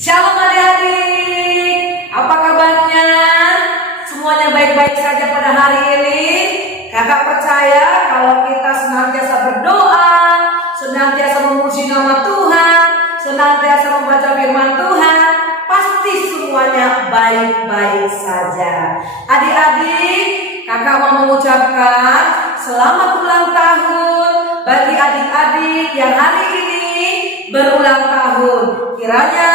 Shalom adik-adik, apa kabarnya? Semuanya baik-baik saja pada hari ini? Kakak percaya kalau kita senantiasa berdoa, senantiasa memuji nama Tuhan, senantiasa membaca firman Tuhan, pasti semuanya baik-baik saja. Adik-adik, kakak mau mengucapkan selamat ulang tahun bagi adik-adik yang hari ini berulang tahun. Kiranya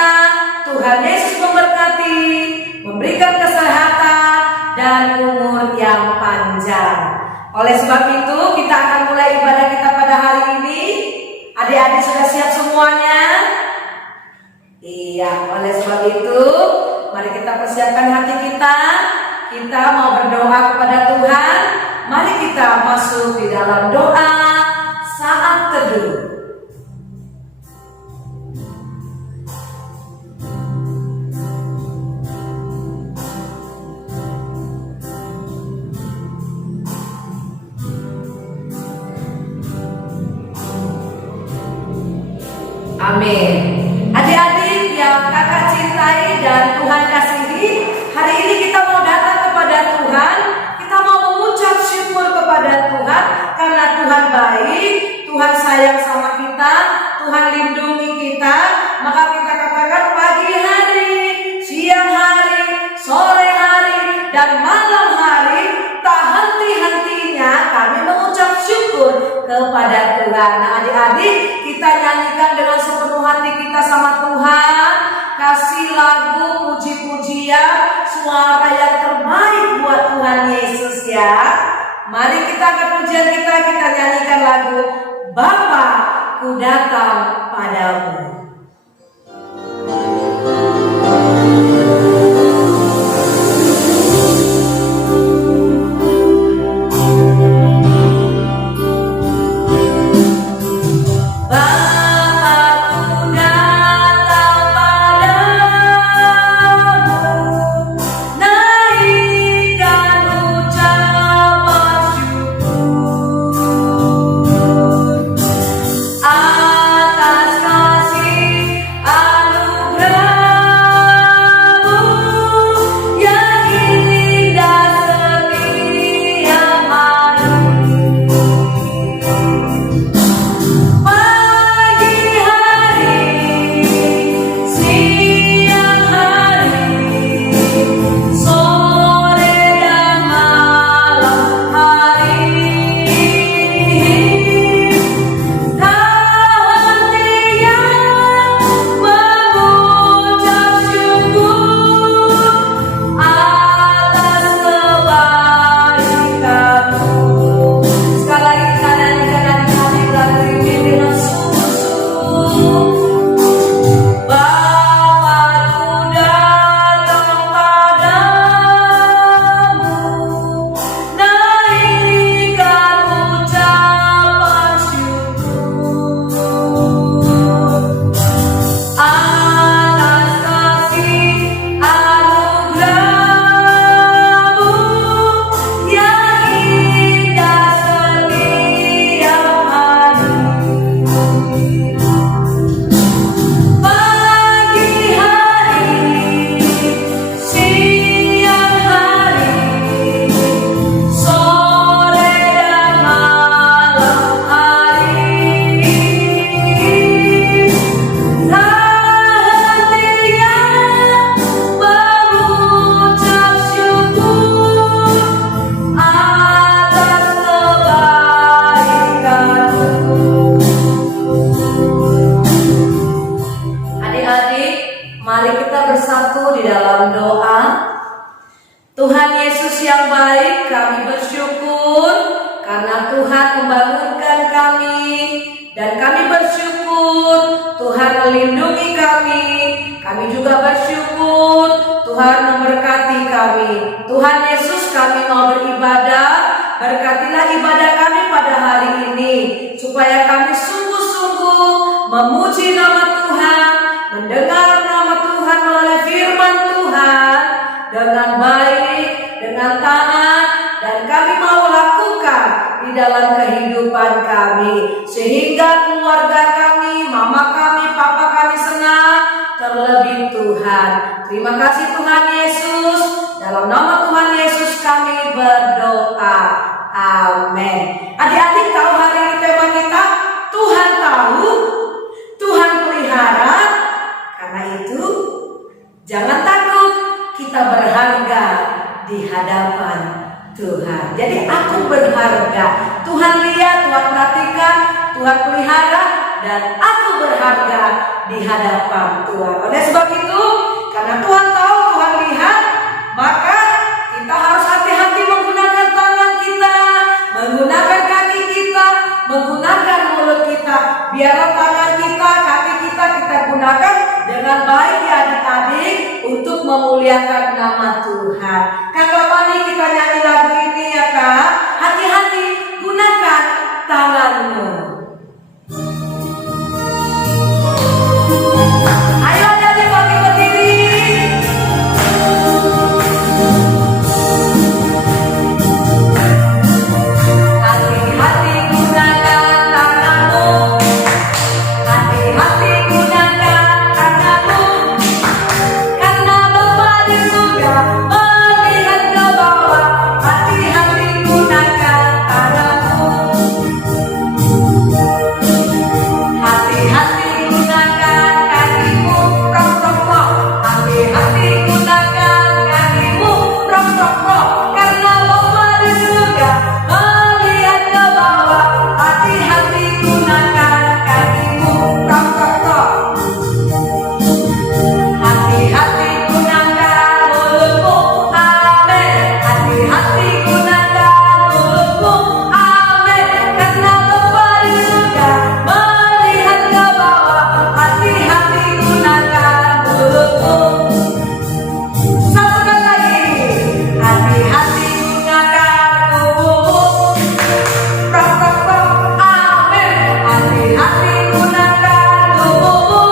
Tuhan Yesus memberkati, memberikan kesehatan dan umur yang panjang. Oleh sebab itu kita akan mulai ibadah kita pada hari ini. Adik-adik sudah siap semuanya? Iya, oleh sebab itu mari kita persiapkan hati kita. Kita mau berdoa kepada Tuhan. Mari kita masuk di dalam doa saat teduh. Amin. Adik-adik yang kakak cintai dan Tuhan kasihi, hari ini kita mau datang kepada Tuhan. Kita mau mengucap syukur kepada Tuhan karena Tuhan baik, Tuhan sayang sama kita, Tuhan lindungi kita. Maka kita katakan pagi hari, siang hari, sore hari, dan malam hari, tak henti-hentinya kami mengucap syukur kepada Tuhan. Nah adik-adik, kita nyanyikan dengan sepenuh hati kita sama Tuhan. Kasih lagu puji-pujian, suara yang terbaik buat Tuhan Yesus ya. Mari kita angkat pujian kita nyanyikan lagu Bapa ku datang padamu. Tuhan Yesus yang baik, kami bersyukur karena Tuhan membangunkan kami, dan kami bersyukur Tuhan melindungi kami. Kami juga bersyukur Tuhan memberkati kami. Tuhan Yesus, kami mau beribadah, berkatilah ibadah kami pada hari ini, supaya kami sungguh-sungguh memuji nama Tuhan, mendengar nama Tuhan melalui firman Tuhan dengan baik, dengan taat, dan kami mau lakukan di dalam kehidupan kami, sehingga keluarga kami, mama kami, papa kami senang, terlebih Tuhan Terima kasih Tuhan Yesus. Dalam nama Tuhan Yesus kami berdoa. Amin. Adik-adik tahu hari ini tema kita? Tuhan tahu, Tuhan pelihara. Karena itu jangan takut, kita berharga di hadapan Tuhan. Jadi aku berharga. Tuhan lihat, Tuhan perhatikan, Tuhan pelihara, dan aku berharga di hadapan Tuhan. Oleh sebab itu, karena Tuhan tahu, Tuhan lihat, maka kita harus hati-hati menggunakan tangan kita, menggunakan kaki kita, menggunakan mulut kita. Biarlah tangan kita, kaki kita gunakan dengan baik ya adik-adik untuk memuliakan nama Tuhan. Kakak Pani, kita nyanyi lagu ini ya Kak. Hati-hati gunakan tanganmu. Ayo adik-adik bagi berdiri. Hati-hati gunakan tanganmu. Hati-hati gunakan tanganmu. Karena Bapa di surga melihat ke bawah. Hati-hati gunakan tanganmu. Hati-hati gunakan kakimu, prok prok prok. Hati-hati gunakan kakimu, prok prok prok. Karena Bapa di surga melihat ke bawah. Hati-hati gunakan kakimu, prok prok prok. Hati-hati gunakan mulutmu, amin. Hati-hati gunakan mulutmu, amin. Karena Bapa di surga melihat ke bawah. Hati-hati gunakan mulutmu. Satu kali lagi. Hati-hati gunakan tubuhmu, prok prok prok, amin. Hati-hati gunakan tubuhmu,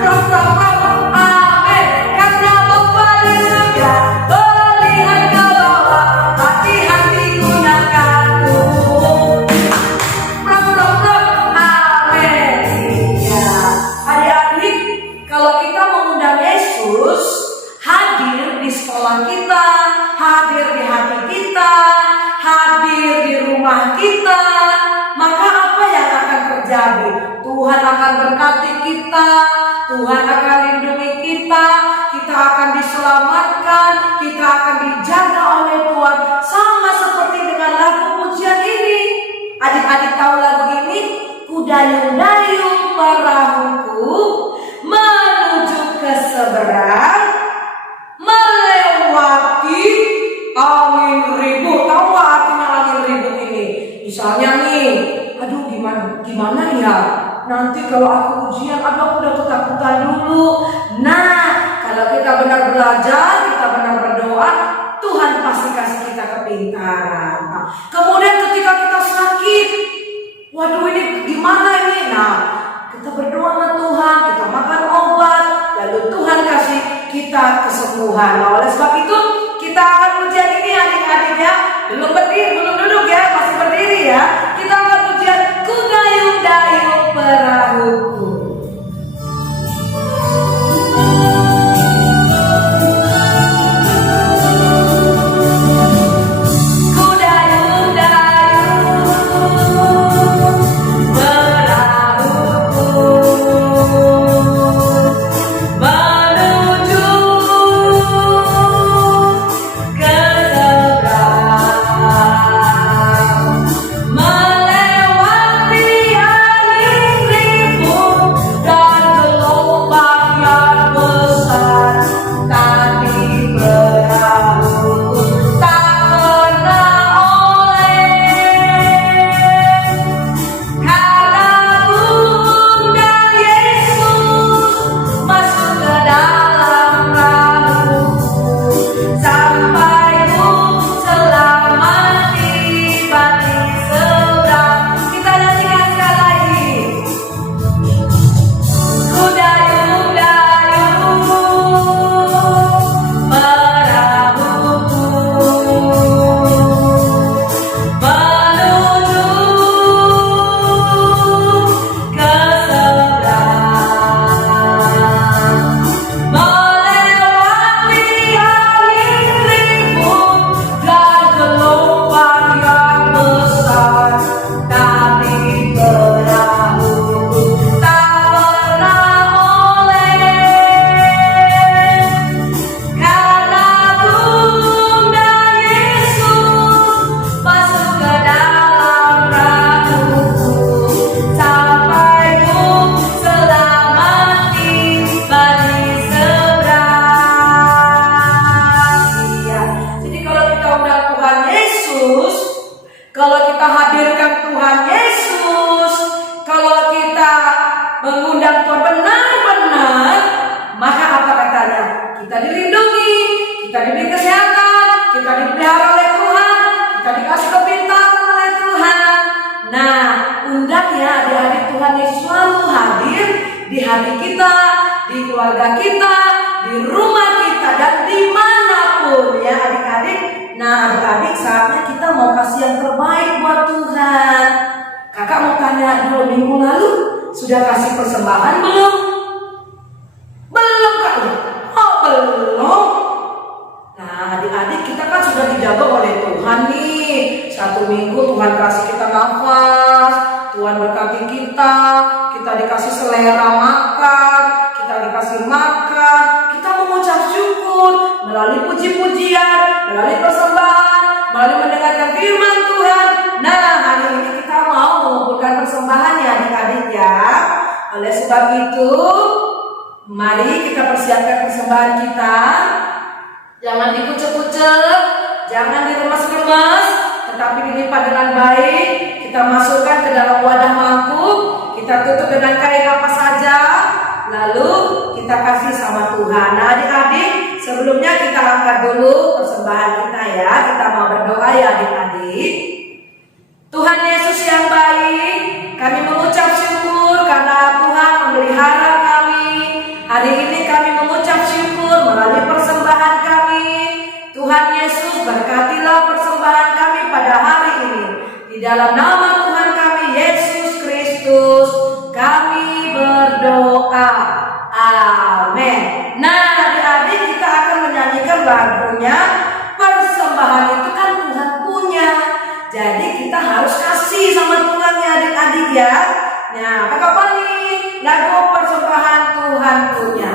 prok prok prok, amin. Karena Bapa di surga melihat ke bawah. Hati-hati gunakan tubuhmu, prok prok prok, amin. Ya, adik-adik, kalau kita mengundang Yesus hadir di sekolah kita, hadir di hati kita, hadir di rumah kita, maka apa yang akan terjadi? Tuhan akan berkati kita, Tuhan akan lindungi kita, kita akan diselamatkan, kita akan dijaga oleh Tuhan. Sama seperti dengan lagu pujian ini. Adik-adik tahu lagu ini? Ku dayung-dayung perahuku menuju ke seberang, melewati angin ribut. Tahu nggak artinya angin ribut ini? Misalnya nih, aduh gimana ya? Nanti kalau aku ujian, aduh aku udah ketakutan dulu. Nah, kalau kita benar belajar, kita benar berdoa, Tuhan pasti kasih kita kepintaran. Nah, kemudian ketika kita sakit, waduh ini gimana ini? Nah, kita berdoa sama Tuhan, kita makan obat, lalu Tuhan kasih kita kesembuhan. Nah, oleh sebab itu kita akan ujian ini adik-adik ya. Belum berdiri, belum duduk ya, masih berdiri ya. Kita akan ujian ku dayung-dayung perahuku. Ku dayung-dayung perahuku menuju ke seberang, melewati angin di keluarga kita, di rumah kita, dan dimanapun ya adik-adik. Nah adik-adik, saatnya kita mau kasih yang terbaik buat Tuhan. Kakak mau tanya dulu, minggu lalu sudah kasih persembahan belum? Belum Kak? Oh belum. Nah adik-adik, kita kan sudah dijaga oleh Tuhan nih. 1 minggu Tuhan kasih kita nafas, Tuhan berkati kita, kita dikasih selera makan, kita dikasih makan, kita mengucap syukur melalui puji-pujian, melalui persembahan, melalui mendengarkan firman Tuhan. Nah hari ini kita mau mengumpulkan persembahan ya adik-adik ya. Oleh sebab itu, mari kita persiapkan persembahan kita. Jangan dikucek-kucek, jangan diremes-remes, tetapi dilipat dengan baik. Kita masukkan ke dalam wadah mangkuk, kita tutup dengan kain apa saja, lalu kita kasih sama Tuhan. Nah adik-adik, sebelumnya kita angkat dulu persembahan kita ya. Kita mau berdoa ya adik-adik. Tuhan Yesus yang baik, kami mengucap syukur karena Tuhan memelihara kami. Hari ini kami mengucap syukur melalui persembahan kami. Tuhan Yesus, berkatilah persembahan kami pada hari ini. Di dalam nama Tuhan kami Yesus Kristus kami berdoa. Amin. Nah adik-adik, kita akan menyanyikan lagunya. Persembahan itu kan Tuhan punya, jadi kita harus kasih sama Tuhan ya adik-adik ya. Nah kakak Pani, lagu persembahan Tuhan punya.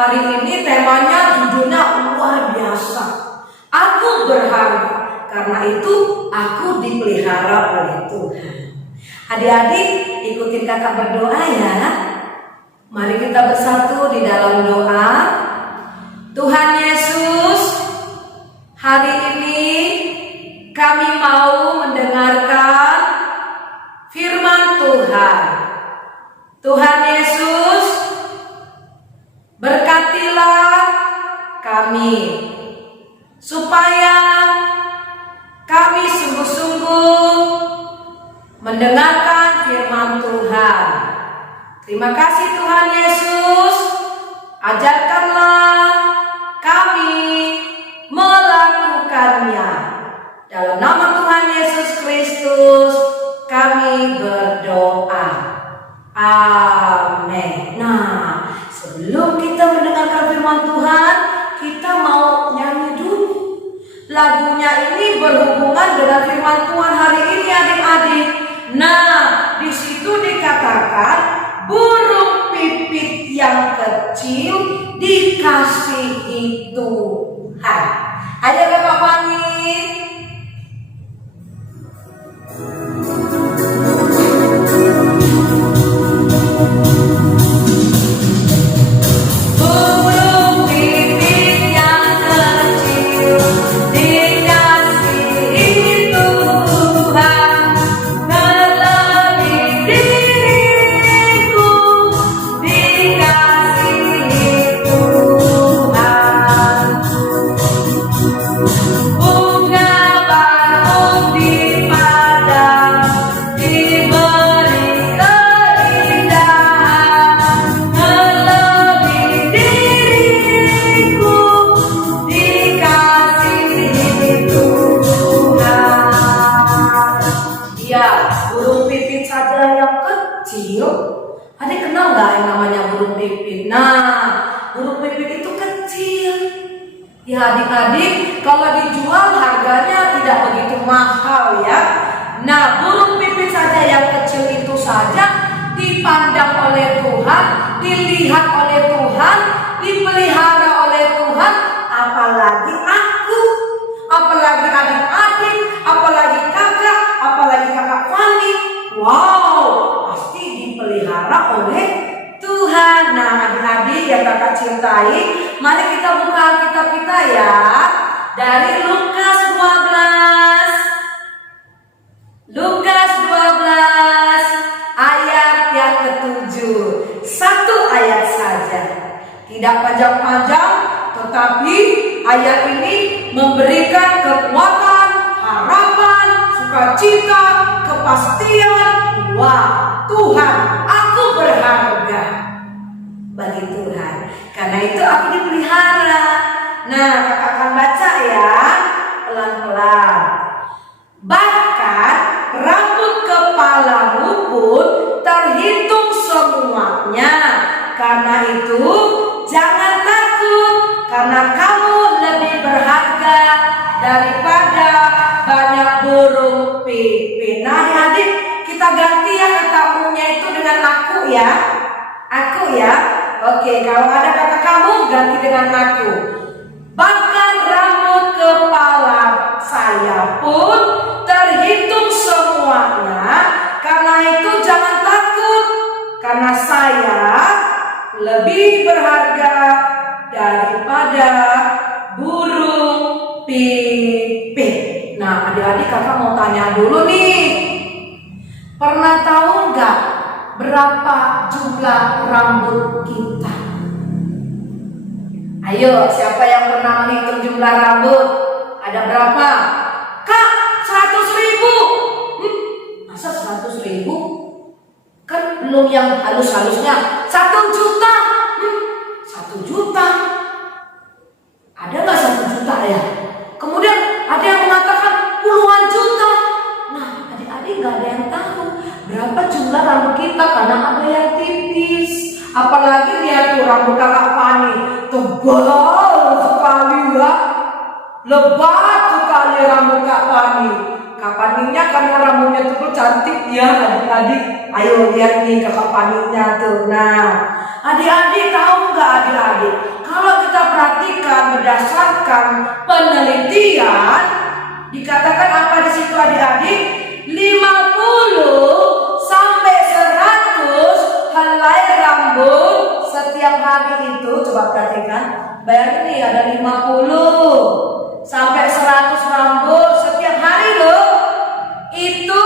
Hari ini temanya judulnya luar biasa. Aku berharga, karena itu aku dipelihara oleh Tuhan. Adik-adik, ikutin kakak berdoa ya. Mari kita bersatu di dalam doa. Tuhan Yesus, hari ini kami mau mendengarkan firman Tuhan. Tuhan Yesus, berkatilah kami supaya kami sungguh-sungguh mendengarkan firman Tuhan. Terima kasih Tuhan Yesus, ajarkanlah kami melakukannya. Dalam nama Tuhan Yesus Kristus kami berdoa. Amin. Nah, sebelum kita mendengarkan firman Tuhan, kita mau nyanyi dulu. Lagunya ini berhubungan dengan firman Tuhan hari ini adik-adik. Nah, di situ dikatakan burung pipit yang kecil dikasihi Tuhan. Ayo kakak Pani. Bunga Ya adik-adik, kalau dijual harganya tidak begitu mahal ya. Nah, burung pipit saja yang kecil itu saja dipandang oleh Tuhan, dilihat oleh Tuhan, dipelihara oleh Tuhan, apalagi aku, apalagi adik-adik, apalagi kakak Fani. Wow, pasti dipelihara oleh Tuhan. Nah, adik-adik yang kakak cintai, mari kita buka Alkitab kita ya, dari Lukas 12. Lukas 12 ayat yang ke-7. Satu ayat saja. Tidak panjang-panjang, tetapi ayat ini memberikan kekuatan, harapan, sukacita, kepastian. Wah, Tuhan, aku berharga bagi Tuhan. Karena itu aku dipelihara. Nah, kakak akan baca ya, pelan-pelan. Bahkan rambut kepalamu pun terhitung semuanya. Karena itu jangan takut, karena kamu lebih berharga daripada banyak burung pipit. Nah adik-adik, kita ganti ya kata punya itu dengan aku ya. Aku ya. Oke, kalau ada kata kamu ganti dengan aku. Bahkan rambut kepala saya pun terhitung semuanya. Karena itu jangan takut, karena saya lebih berharga daripada burung pipit. Nah adik-adik, kakak mau tanya dulu nih, pernah tahu nggak berapa jumlah rambut kita? Ayo, siapa yang pernah menghitung jumlah rambut? Ada berapa? Kak, 100.000. Masa 100.000? Kan belum yang halus-halusnya. 1 juta. 1 juta. Ada nggak 1 juta ya? Kemudian ada yang mengatakan puluhan juta. Nah, adik-adik nggak ada yang tahu berapa jumlah rambut kita, karena ada yang tipis. Apalagi lihat tuh rambut kakak Fani, tebal sekali ya, lebat sekali rambut kak Fani. Kak Faninya karena rambutnya tebal cantik ya adik-adik. Ayo lihat nih kakak Faninya tuh. Nah, adik-adik tahu nggak adik-adik? Kalau kita perhatikan berdasarkan penelitian, dikatakan apa di situ adik-adik? 50 sampai 100 helai rambut setiap hari itu. Coba perhatikan, bayangin nih ada 50 sampai 100 rambut setiap hari loh. Itu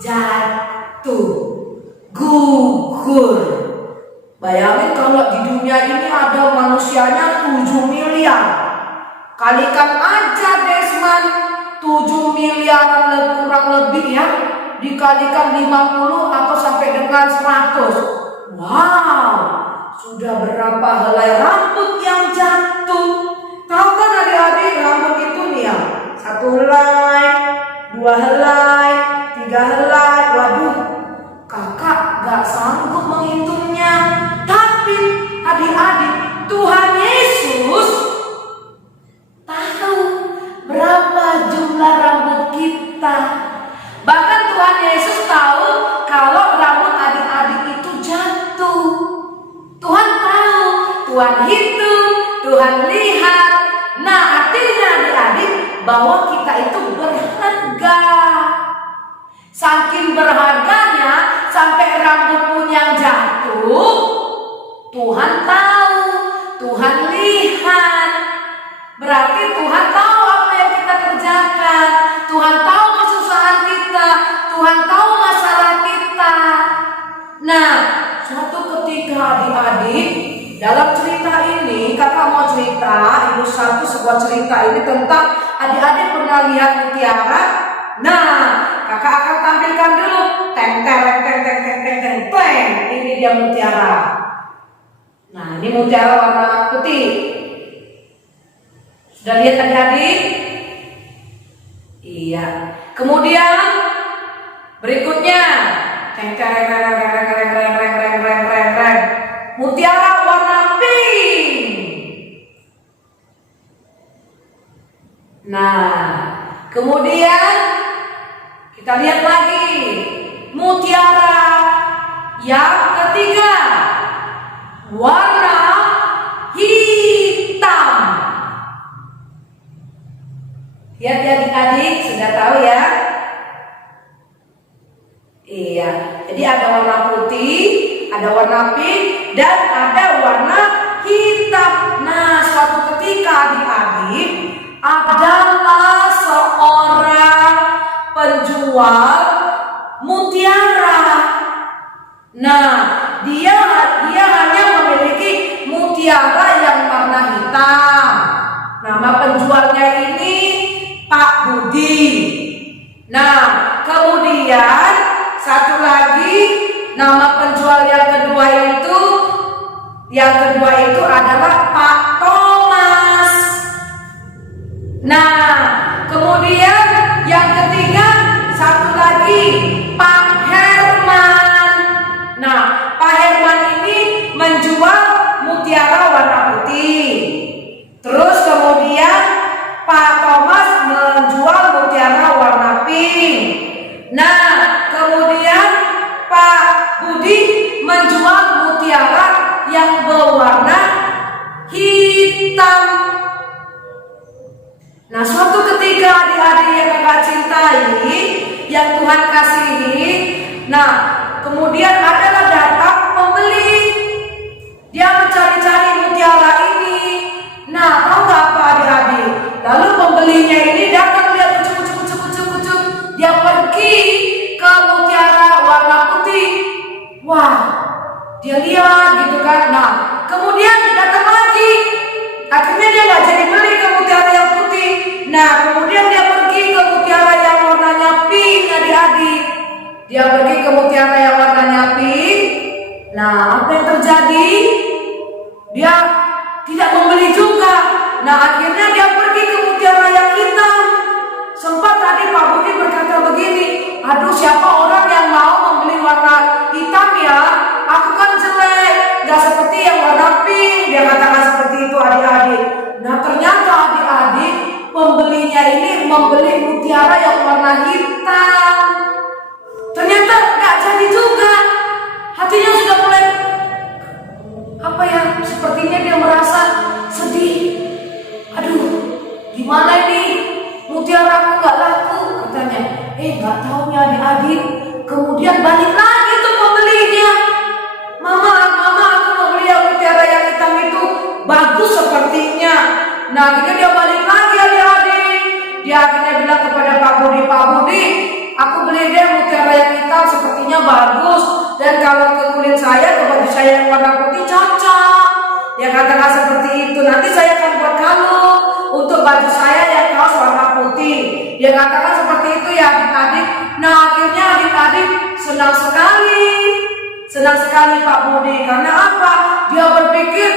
jatuh, gugur. Bayangin kalau di dunia ini ada manusianya 7 miliar. Kalikan aja Desman, 7 miliar kurang lebih ya, dikalikan 50 atau sampai dengan 100. Wow, sudah berapa helai rambut yang jatuh. Tahu kan adik-adik, rambut itu nih ya, 1 helai, 2 helai, 3 helai. Waduh, kakak gak sanggup menghitungnya. Tapi adik-adik, Tuhan Yesus tahu berapa jumlah rambut kita. Bahkan Tuhan Yesus tahu kalau rambut adik-adik itu jatuh. Tuhan tahu, Tuhan hitung, Tuhan lihat. Nah artinya adik-adik bahwa kita itu berharga. Saking berharganya sampai rambut pun yang jatuh, Tuhan tahu, Tuhan lihat. Berarti Tuhan tahu apa yang kita kerjakan, Tuhan tahu kesusahan kita, Tuhan tahu masalah kita. Nah, suatu ketika adik-adik, dalam cerita ini kakak mau cerita ilustrasi sebuah cerita ini tentang adik-adik pernah lihat mutiara. Nah, kakak akan tampilkan dulu. Teng teng teng teng teng teng teng teng. Ini dia mutiara. Nah, ini mutiara warna putih. Sudah lihat adik-adik? Iya. Kemudian berikutnya teng teng teng teng teng teng teng teng teng teng. Mutiara warna pink. Nah, kemudian kita lihat lagi mutiara yang ketiga, warna hitam. Lihat ya adik-adik, sudah tahu ya? Iya, jadi ada warna putih, ada warna pink, dan ada warna hitam. Nah, suatu ketika adik-adik adalah seorang penjual mutiara. Nah, dia hanya memiliki mutiara yang warna hitam. Nama penjualnya ini Pak Budi. Nah, kemudian satu lagi nama penjual yang kedua itu adalah Pak Thomas. Nah, kemudian yang ketiga satu lagi Pak Herman. Nah, Pak Herman ini menjual mutiara warna putih. Terus kemudian Pak Thomas menjual mutiara warna pink. Nah, kemudian Pak Budi menjual mutiara yang berwarna hitam. Nah, suatu ketika adik-adik yang kakak cintai, yang Tuhan kasihi, nah, kemudian adalah datang pembeli. Dia mencari-cari mutiara ini. Nah, tahu nggak apa adik-adik? Lalu pembelinya ini datang, lihat kucuk. Dia pergi ke mutiara warna putih. Wah, dia lihat gitu kan. Nah, kemudian datang lagi. Akhirnya dia nggak jadi beli ke mutiara yang putih. Nah, kemudian dia pergi ke mutiara yang warnanya pink, adik-adik. Dia pergi ke mutiara yang warnanya pink. Nah, apa yang terjadi? Dia tidak membeli juga. Nah, akhirnya dia pergi ke mutiara yang hitam. Sempat tadi Pak Budi berkata begini, aduh, siapa orang yang mau membeli warna hitam ya? Aku kan jelek, gak seperti yang warna pink. Dia katakan seperti itu adik-adik. Nah, ternyata adik-adik pembelinya ini membeli mutiara yang warna hitam. Ternyata gak jadi juga. Hatinya sudah mulai sepertinya dia merasa sedih. Aduh, gimana ini? Mutiara aku gak laku katanya. Gak taunya adik-adik, kemudian balik lagi tuh pembelinya. Mama, aku mau beli yang mutiara yang hitam itu, bagus sepertinya. Nah, akhirnya dia balik lagi adik-adik. Dia akhirnya bilang kepada Pak Budi, aku beli deh mutiara yang hitam, sepertinya bagus. Dan kalau ke kulit saya, ke baju saya yang warna putih cocok. Dia katakan seperti itu. Nanti saya akan buat kalung untuk baju saya yang kaos warna putih. Dia katakan seperti itu ya adik-adik. Nah, akhirnya adik-adik senang sekali Pak Budi. Karena apa? Dia berpikir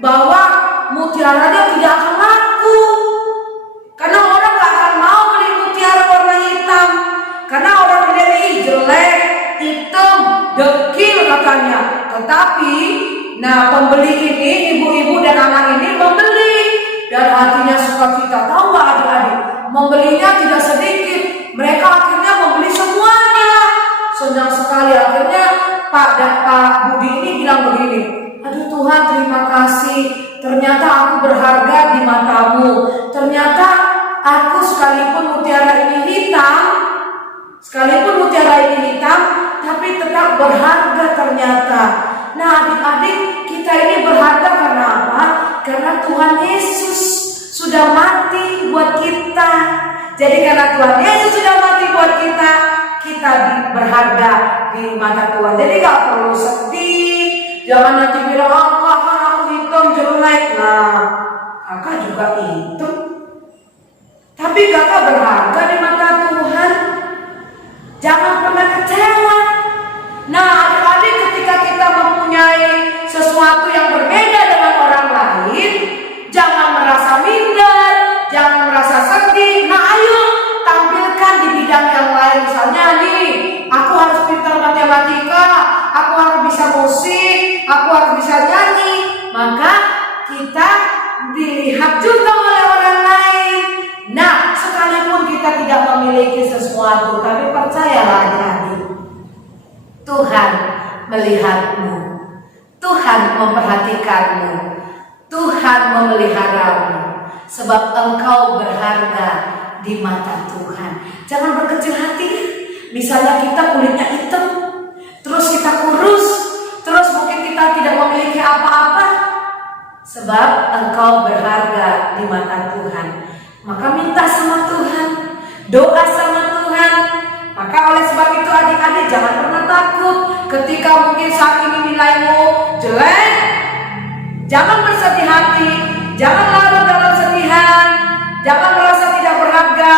bahwa mutiaranya tidak akan laku. Karena orang gak akan mau beli mutiara warna hitam. Karena orang melihat jelek, hitam, dekil katanya. Tetapi nah, pembeli ini, ibu-ibu dan anak ini membeli. Dan hatinya sukacita. Tahu gak adik-adik? Membelinya tidak sedikit. Mereka akhirnya membeli semuanya. Senang sekali. Akhirnya Pak Budi ini bilang begini, aduh Tuhan, terima kasih. Ternyata aku berharga di matamu. Ternyata aku sekalipun mutiara ini hitam, tapi tetap berharga ternyata. Nah, adik-adik, kita ini berharga karena apa? Karena Tuhan Yesus sudah mati buat kita. Jadi karena Tuhan Yesus sudah mati buat kita, kita berharga di mata Tuhan. Jadi gak perlu sedih. Jangan nanti bilang, kakak aku hitam jelek. Nah, kakak juga hitam, tapi kakak berharga di mata Tuhan. Jangan pernah kecewa. Nah, adik-adik, ketika kita mempunyai sesuatu yang berbeda dengan orang lain, jangan merasa minder, jangan merasa sedih. Nah, ayo tampilkan di bidang yang lain. Misalnya nih, aku harus pintar matematika, aku harus bisa musik, aku harus bisa nyanyi. Maka kita dilihat juga oleh orang lain. Nah, sesuatu, tapi percayalah adik-adik, Tuhan melihatmu, Tuhan memperhatikanmu, Tuhan memeliharamu, sebab engkau berharga di mata Tuhan. Jangan berkecil hati. Misalnya kita kulitnya hitam, terus kita kurus, terus mungkin kita tidak memiliki apa-apa, sebab engkau berharga di mata Tuhan. Maka minta sama Tuhan, doa sama Tuhan. Maka oleh sebab itu adik-adik jangan pernah takut ketika mungkin saat ini nilaimu jelek. Jangan bersedih hati, jangan larut dalam sedihan, jangan merasa tidak berharga.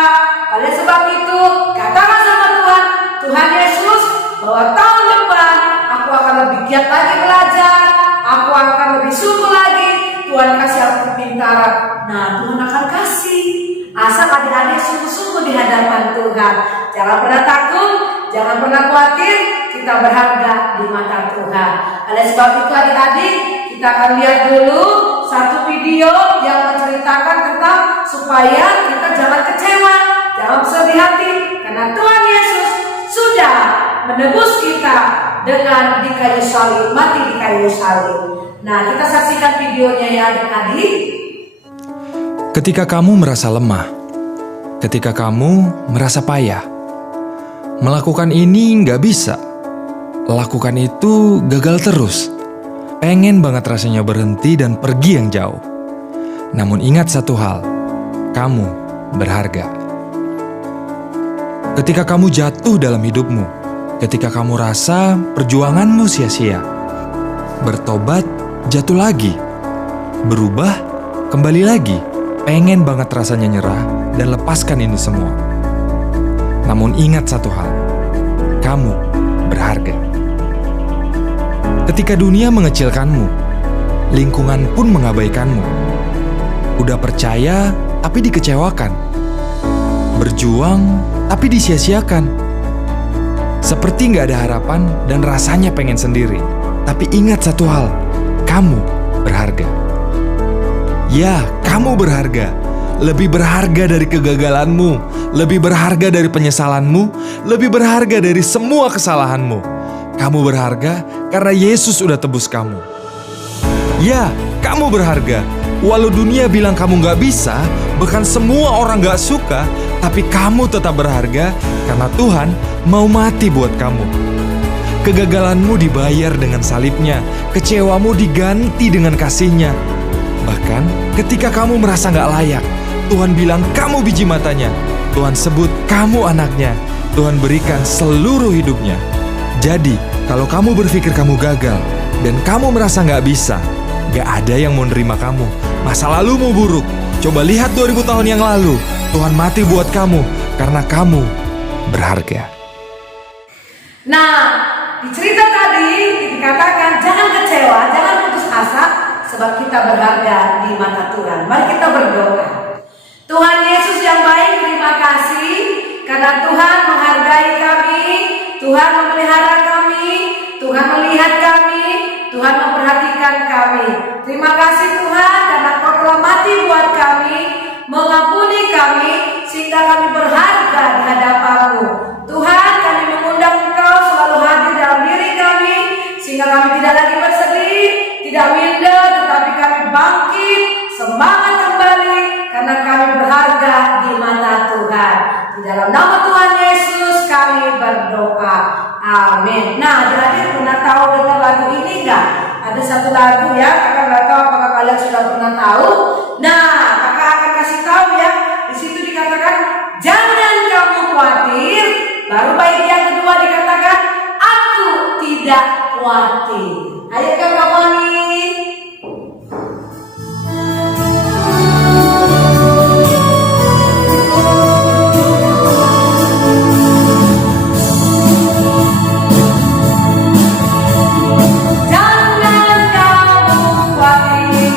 Oleh sebab itu katakan sama Tuhan, Tuhan Yesus, bahwa tahun depan aku akan lebih giat lagi belajar, aku akan lebih sungguh lagi. Tuhan kasih aku kepintaran. Nah, Tuhan akan kasih, asal adik-adik sungguh-sungguh di hadapan Tuhan. Jangan pernah takut, jangan pernah khawatir, kita berharga di mata Tuhan. Oleh sebab itu adik-adik, kita akan lihat dulu satu video yang menceritakan tentang supaya kita jangan kecewa, jangan sedih hati, karena Tuhan Yesus sudah menebus kita dengan di kayu salib, mati di kayu salib. Nah, kita saksikan videonya ya adik-adik. Ketika kamu merasa lemah, ketika kamu merasa payah, melakukan ini nggak bisa, lakukan itu gagal terus, pengen banget rasanya berhenti dan pergi yang jauh. Namun ingat satu hal, kamu berharga. Ketika kamu jatuh dalam hidupmu, ketika kamu rasa perjuanganmu sia-sia, bertobat, jatuh lagi, berubah, kembali lagi, pengen banget rasanya nyerah dan lepaskan ini semua. Namun ingat satu hal, kamu berharga. Ketika dunia mengecilkanmu, lingkungan pun mengabaikanmu, udah percaya tapi dikecewakan, berjuang tapi disia-siakan, seperti gak ada harapan dan rasanya pengen sendiri. Tapi ingat satu hal, kamu berharga. Ya, kamu berharga. Lebih berharga dari kegagalanmu, lebih berharga dari penyesalanmu, lebih berharga dari semua kesalahanmu. Kamu berharga karena Yesus udah tebus kamu. Ya, kamu berharga. Walau dunia bilang kamu gak bisa, bahkan semua orang gak suka, tapi kamu tetap berharga karena Tuhan mau mati buat kamu. Kegagalanmu dibayar dengan salibnya, kecewamu diganti dengan kasihnya. Bahkan ketika kamu merasa gak layak, Tuhan bilang kamu biji matanya. Tuhan sebut kamu anaknya. Tuhan berikan seluruh hidupnya. Jadi, kalau kamu berpikir kamu gagal dan kamu merasa gak bisa, gak ada yang mau nerima kamu. Masa lalumu buruk. Coba lihat 2000 tahun yang lalu. Tuhan mati buat kamu karena kamu berharga. Nah, di cerita tadi dikatakan jangan kecewa, jangan putus asa, sebab kita berharga di mata Tuhan. Mari kita berdoa. Tuhan Yesus yang baik, terima kasih karena Tuhan menghargai kami, Tuhan memelihara kami, Tuhan melihat kami, Tuhan memperhatikan kami. Terima kasih Tuhan karena Kau telah mati buat kami, mengampuni kami, sehingga kami berharga di hadapan-Mu. Tuhan, kami mengundang Engkau selalu hadir dalam diri kami, sehingga kami tidak lagi bersedih, tidak minder, tetapi kami bangkit, semangat kembali, karena kami berharga di mata Tuhan. Di dalam nama Tuhan Yesus kami berdoa. Amin. Nah, adik-adik pernah tahu dengar lagu ini enggak? Ada satu lagu ya, kakak nggak tahu apakah kalian sudah pernah tahu. Nah, kakak akan kasih tahu ya. Di situ dikatakan, jangan kamu khawatir. Baru bait yang kedua dikatakan, aku tidak khawatir. Ayo kakak Moni. Jangan kamu khawatir,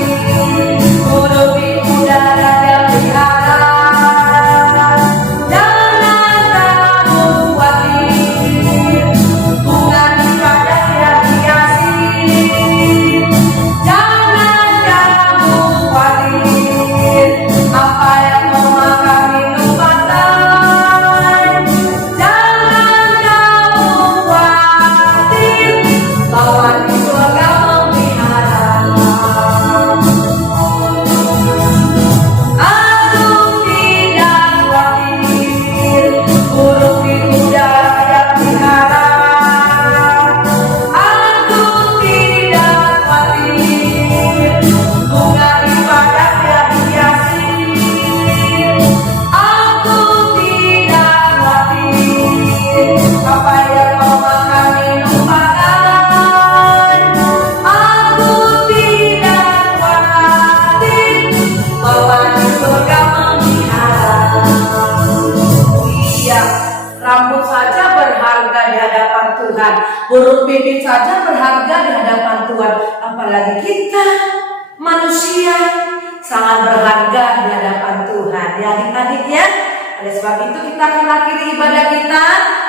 Burung pipit saja berharga di hadapan Tuhan, apalagi kita manusia sangat berharga di hadapan Tuhan. Ya adik-adik ya. Oleh sebab itu kita akan akhiri ibadah kita.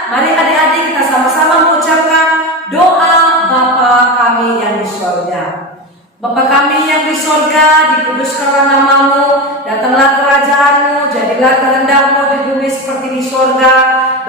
Mari adik-adik kita sama-sama mengucapkan doa Bapa kami yang di surga. Bapa kami yang di surga, dikuduskanlah namamu, datanglah kerajaanmu, jadilah kehendakmu di bumi seperti di surga.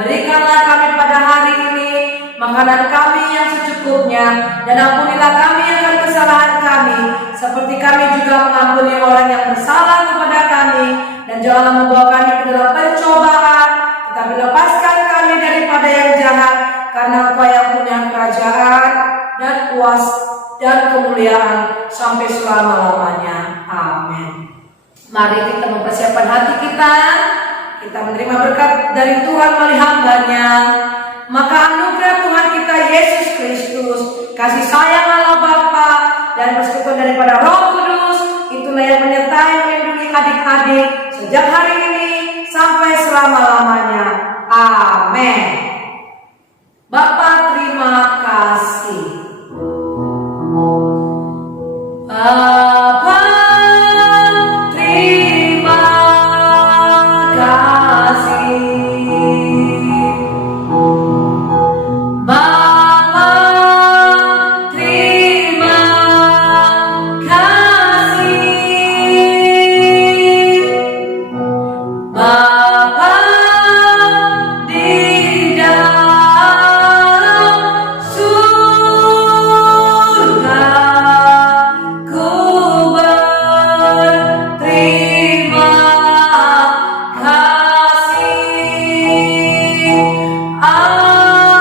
Berikanlah kami pada hari ini makanan kami yang secukupnya, dan ampunilah kami akan kesalahan kami, seperti kami juga mengampuni orang yang bersalah kepada kami. Dan janganlah membawa kami ke dalam pencobaan, tetapi lepaskan kami daripada yang jahat, karena Engkau yang punya kerajaan dan kuasa dan kemuliaan sampai selama-lamanya. Amin. Mari kita mempersiapkan hati kita menerima berkat dari Tuhan melalui hamba-Nya. Maka anugerah Tuhan kita Yesus Kristus, kasih sayang Allah Bapa, dan persekutuan daripada Roh Kudus, itulah yang menyertai melindungi adik-adik sejak hari ini sampai selama-lamanya. Amin. Bapa terima kasih. Bapa terima kasih. Bapa terima kasih. Bapa di dalam surga, ku berterima kasih. Amin.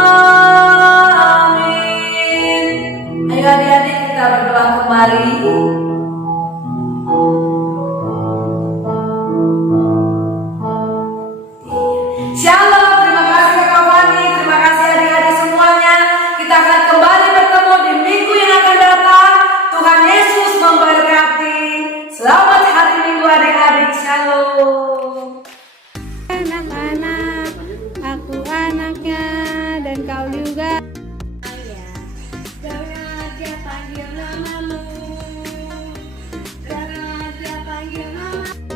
Ayo adik-adik kita berdoa kembali. Shalom, terima kasih Kakak Fani, terima kasih adik-adik semuanya. Kita akan kembali bertemu di minggu yang akan datang. Tuhan Yesus memberkati. Selamat hari Minggu adik-adik. Shalom. Anak-anak, aku anaknya dan kau juga. Jangan dia panggil namamu, jangan dia panggil namamu.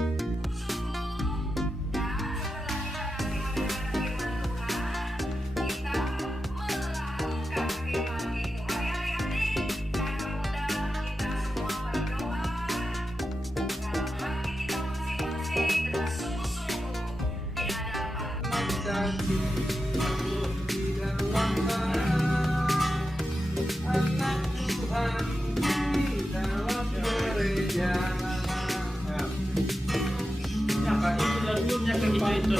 Nyaka itu lagunya kayak gitu itu.